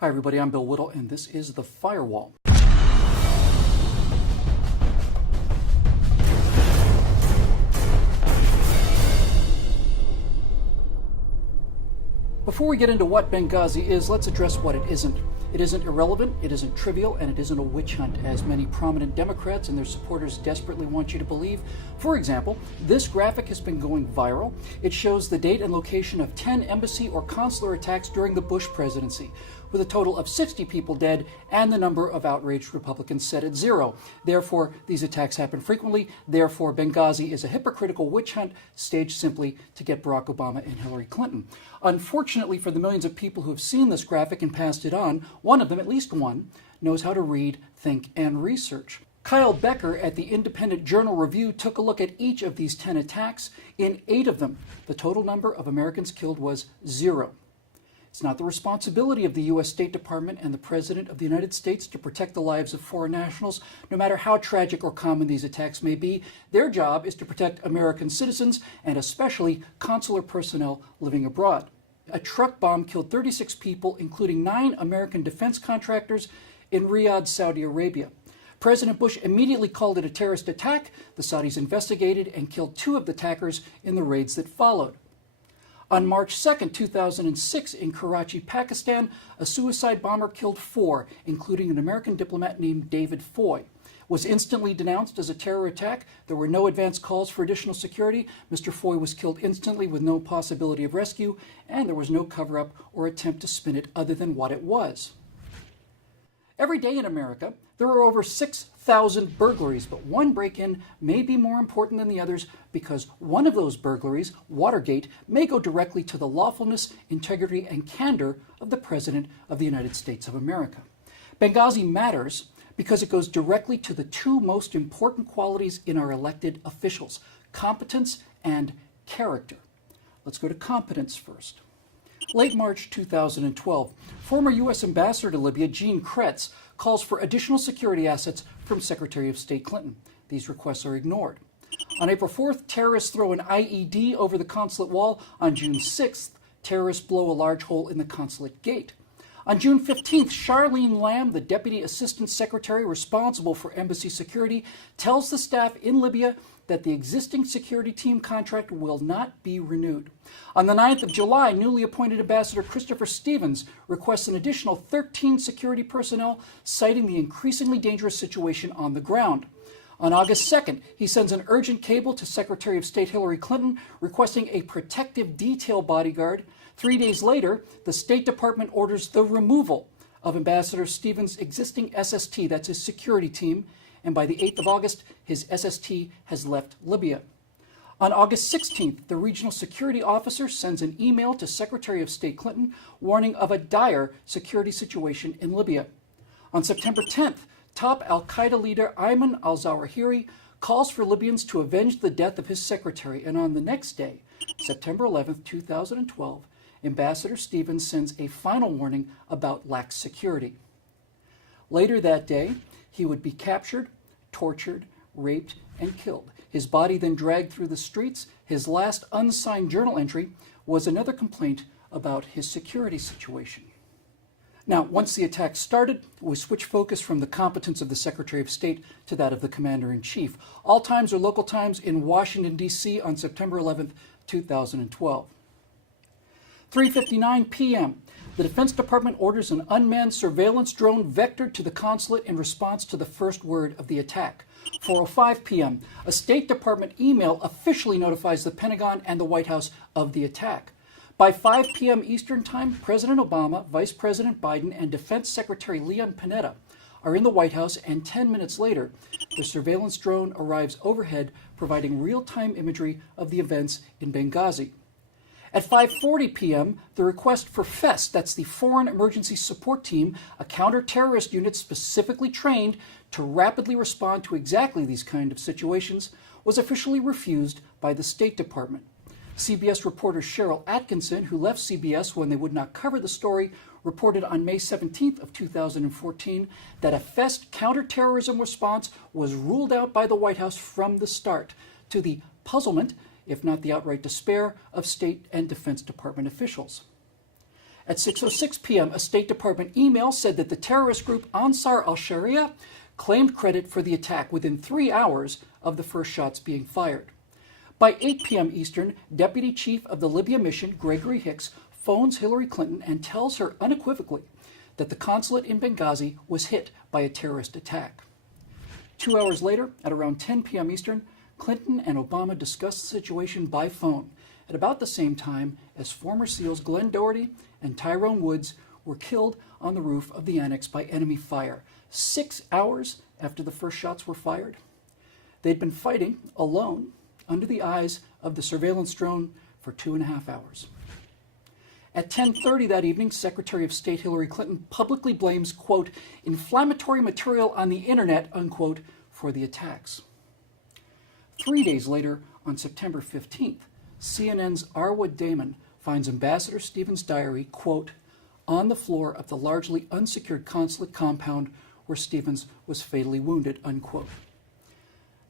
Hi everybody, I'm Bill Whittle and this is The Firewall. Before we get into what Benghazi is, let's address what it isn't. It isn't irrelevant, it isn't trivial, and it isn't a witch hunt, as many prominent Democrats and their supporters desperately want you to believe. For example, this graphic has been going viral. It shows the date and location of 10 embassy or consular attacks during the Bush presidency, with a total of 60 people dead and the number of outraged Republicans set at 0. Therefore, these attacks happen frequently. Therefore, Benghazi is a hypocritical witch hunt staged simply to get Barack Obama and Hillary Clinton. Unfortunately for the millions of people who have seen this graphic and passed it on, one of them, at least one, knows how to read, think, and research. Kyle Becker at the Independent Journal Review took a look at each of these 10 attacks. In 8 of them, the total number of Americans killed was 0. It's not the responsibility of the U.S. State Department and the President of the United States to protect the lives of foreign nationals, no matter how tragic or common these attacks may be. Their job is to protect American citizens and especially consular personnel living abroad. A truck bomb killed 36 people, including 9 American defense contractors in Riyadh, Saudi Arabia. President Bush immediately called it a terrorist attack. The Saudis investigated and killed 2 of the attackers in the raids that followed. On March 2, 2006, in Karachi, Pakistan, a suicide bomber killed 4, including an American diplomat named David Foy. Was instantly denounced as a terror attack. There were no advance calls for additional security. Mr. Foy was killed instantly with no possibility of rescue, and there was no cover-up or attempt to spin it other than what it was. Every day in America, there are over 6,000 burglaries, but one break-in may be more important than the others because one of those burglaries, Watergate, may go directly to the lawfulness, integrity, and candor of the President of the United States of America. Benghazi matters because it goes directly to the 2 most important qualities in our elected officials, competence and character. Let's go to competence first. Late March 2012, former U.S. Ambassador to Libya, Jean Kretz, calls for additional security assets from Secretary of State Clinton. These requests are ignored. On April 4th, terrorists throw an IED over the consulate wall. On June 6th, terrorists blow a large hole in the consulate gate. On June 15th, Charlene Lamb, the Deputy Assistant Secretary responsible for embassy security, tells the staff in Libya that the existing security team contract will not be renewed. On the 9th of July, newly appointed Ambassador Christopher Stevens requests an additional 13 security personnel, citing the increasingly dangerous situation on the ground. On August 2nd, he sends an urgent cable to Secretary of State Hillary Clinton requesting a protective detail bodyguard. 3 days later, the State Department orders the removal of Ambassador Stevens' existing SST, that's his security team, and by the 8th of August, his SST has left Libya. On August 16th, the regional security officer sends an email to Secretary of State Clinton warning of a dire security situation in Libya. On September 10th, top al-Qaeda leader Ayman al-Zawahiri calls for Libyans to avenge the death of his secretary, and on the next day, September 11th, 2012, Ambassador Stevens sends a final warning about lax security. Later that day, he would be captured, tortured, raped, and killed. His body then dragged through the streets. His last unsigned journal entry was another complaint about his security situation. Now, once the attack started, we switched focus from the competence of the Secretary of State to that of the Commander-in-Chief. All times are local times in Washington, D.C. on September 11th, 2012. 3:59 p.m. The Defense Department orders an unmanned surveillance drone vectored to the consulate in response to the first word of the attack. 4:05 p.m. A State Department email officially notifies the Pentagon and the White House of the attack. By 5 p.m. Eastern Time, President Obama, Vice President Biden, and Defense Secretary Leon Panetta are in the White House, and 10 minutes later, the surveillance drone arrives overhead, providing real-time imagery of the events in Benghazi. At 5:40 p.m., the request for FEST, that's the Foreign Emergency Support Team, a counter-terrorist unit specifically trained to rapidly respond to exactly these kind of situations, was officially refused by the State Department. CBS reporter Cheryl Atkinson, who left CBS when they would not cover the story, reported on May 17th of 2014 that a FEST counterterrorism response was ruled out by the White House from the start, to the puzzlement, if not the outright despair, of State and Defense Department officials. At 6:06 p.m., a State Department email said that the terrorist group Ansar al-Sharia claimed credit for the attack within 3 hours of the first shots being fired. By 8 p.m. Eastern, Deputy Chief of the Libya Mission, Gregory Hicks, phones Hillary Clinton and tells her unequivocally that the consulate in Benghazi was hit by a terrorist attack. 2 hours later, at around 10 p.m. Eastern, Clinton and Obama discussed the situation by phone at about the same time as former SEALs Glenn Doherty and Tyrone Woods were killed on the roof of the annex by enemy fire, 6 hours after the first shots were fired. They'd been fighting alone under the eyes of the surveillance drone for 2.5 hours. At 10:30 that evening, Secretary of State Hillary Clinton publicly blames, quote, inflammatory material on the internet, unquote, for the attacks. 3 days later, on September 15th, CNN's Arwa Damon finds Ambassador Stevens' diary, quote, on the floor of the largely unsecured consulate compound where Stevens was fatally wounded, unquote.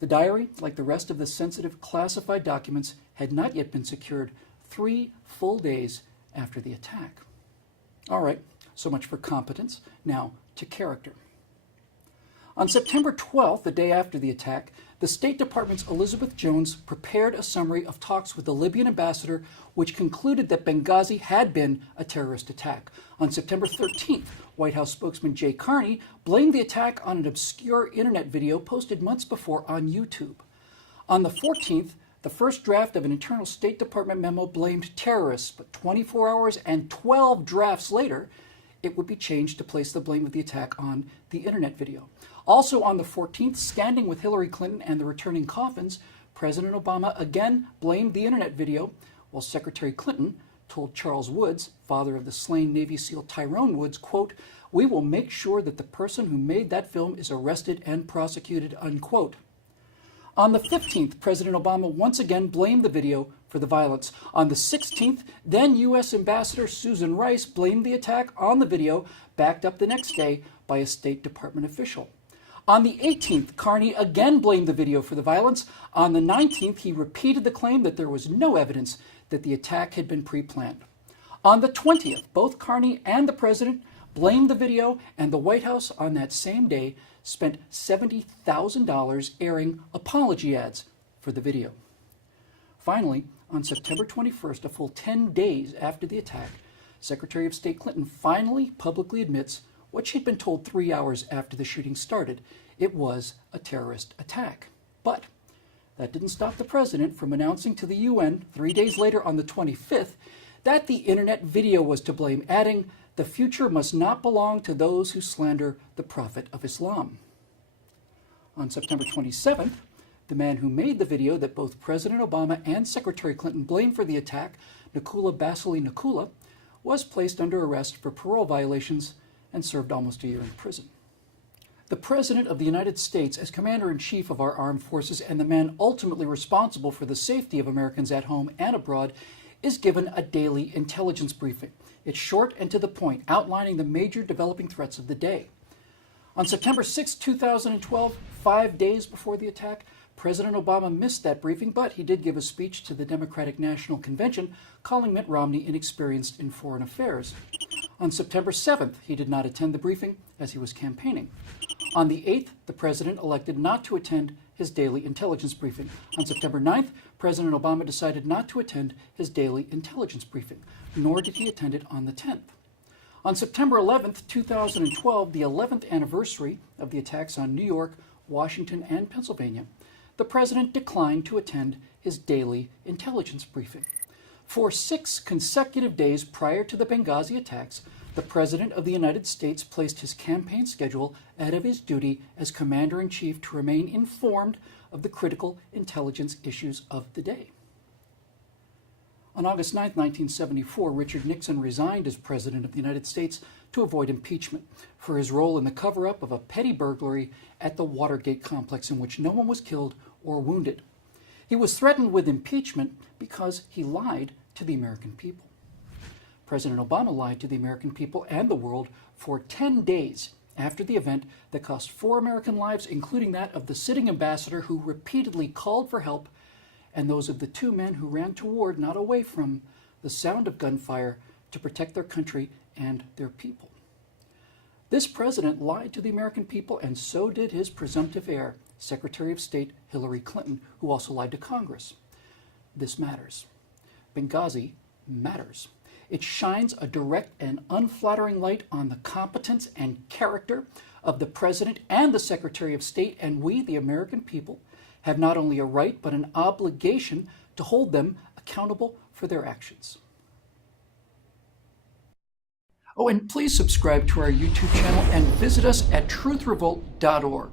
The diary, like the rest of the sensitive classified documents, had not yet been secured 3 full days after the attack. All right, so much for competence. Now to character. On September 12th, the day after the attack, the State Department's Elizabeth Jones prepared a summary of talks with the Libyan ambassador, which concluded that Benghazi had been a terrorist attack. On September 13th, White House spokesman Jay Carney blamed the attack on an obscure internet video posted months before on YouTube. On the 14th, the first draft of an internal State Department memo blamed terrorists, but 24 hours and 12 drafts later, it would be changed to place the blame of the attack on the internet video. Also on the 14th, standing with Hillary Clinton and the returning coffins, President Obama again blamed the internet video, while Secretary Clinton told Charles Woods, father of the slain Navy SEAL Tyrone Woods, quote, we will make sure that the person who made that film is arrested and prosecuted, unquote. On the 15th, President Obama once again blamed the video for the violence. On the 16th, then U.S. Ambassador Susan Rice blamed the attack on the video, backed up the next day by a State Department official. On the 18th, Carney again blamed the video for the violence. On the 19th, he repeated the claim that there was no evidence that the attack had been pre-planned. On the 20th, both Carney and the president blamed the video, and the White House on that same day spent $70,000 airing apology ads for the video. Finally, on September 21st, a full 10 days after the attack, Secretary of State Clinton finally publicly admits what she'd been told 3 hours after the shooting started. It was a terrorist attack. But that didn't stop the president from announcing to the UN 3 days later on the 25th that the internet video was to blame, adding, the future must not belong to those who slander the Prophet of Islam. On September 27th, the man who made the video that both President Obama and Secretary Clinton blamed for the attack, Nakula Basili Nakula, was placed under arrest for parole violations and served almost a year in prison. The President of the United States, as Commander-in-Chief of our armed forces and the man ultimately responsible for the safety of Americans at home and abroad, is given a daily intelligence briefing. It's short and to the point, outlining the major developing threats of the day. On September 6, 2012, 5 days before the attack, President Obama missed that briefing, but he did give a speech to the Democratic National Convention, calling Mitt Romney inexperienced in foreign affairs. On September 7th, he did not attend the briefing as he was campaigning. On the 8th, the president elected not to attend his daily intelligence briefing. On September 9th, President Obama decided not to attend his daily intelligence briefing, nor did he attend it on the 10th. On September 11th, 2012, the 11th anniversary of the attacks on New York, Washington, and Pennsylvania, the president declined to attend his daily intelligence briefing. For 6 consecutive days prior to the Benghazi attacks, the President of the United States placed his campaign schedule ahead of his duty as Commander-in-Chief to remain informed of the critical intelligence issues of the day. On August 9, 1974, Richard Nixon resigned as President of the United States to avoid impeachment for his role in the cover-up of a petty burglary at the Watergate complex in which no one was killed or wounded. He was threatened with impeachment because he lied to the American people. President Obama lied to the American people and the world for 10 days after the event that cost 4 American lives, including that of the sitting ambassador who repeatedly called for help, and those of the 2 men who ran toward, not away from, the sound of gunfire to protect their country and their people. This president lied to the American people, and so did his presumptive heir, Secretary of State Hillary Clinton, who also lied to Congress. This matters. Benghazi matters. It shines a direct and unflattering light on the competence and character of the President and the Secretary of State, and we, the American people, have not only a right but an obligation to hold them accountable for their actions. Oh, and please subscribe to our YouTube channel and visit us at truthrevolt.org.